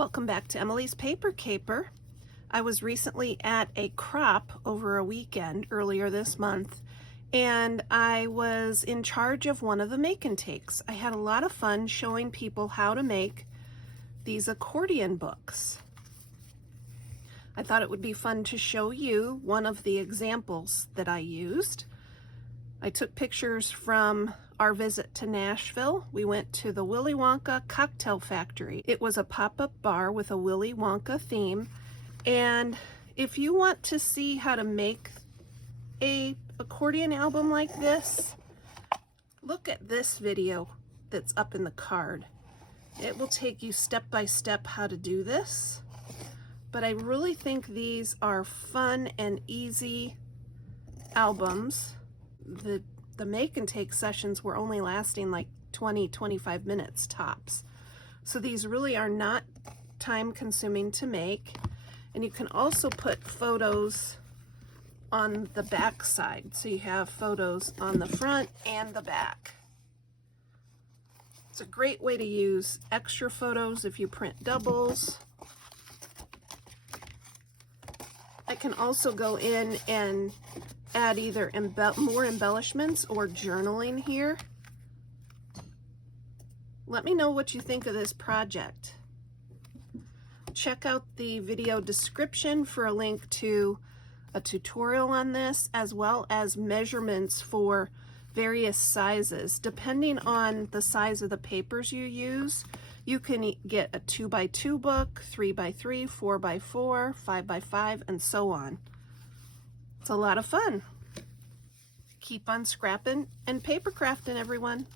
Welcome back to Emilee's Paper Caper. I was recently at a crop over a weekend earlier this month, and I was in charge of one of the make and takes. I had a lot of fun showing people how to make these accordion books. I thought it would be fun to show you one of the examples that I used. I took pictures from our visit to Nashville. We went to the Willy Wonka Cocktail Factory. It was a pop-up bar with a Willy Wonka theme. And if you want to see how to make a accordion album like this, look at this video that's up in the card. It will take you step by step how to do this. But I really think these are fun and easy albums. The make and take sessions were only lasting like 20-25 minutes tops. So these really are not time consuming to make. And you can also put photos on the back side. So you have photos on the front and the back. It's a great way to use extra photos if you print doubles. I can also go in and add either more embellishments or journaling here. Let me know what you think of this project. Check out the video description for a link to a tutorial on this, as well as measurements for various sizes. Depending on the size of the papers you use, you can get a 2x2 book, 3x3, 4x4, 5x5, and so on. It's a lot of fun. Keep on scrapping and paper crafting, everyone.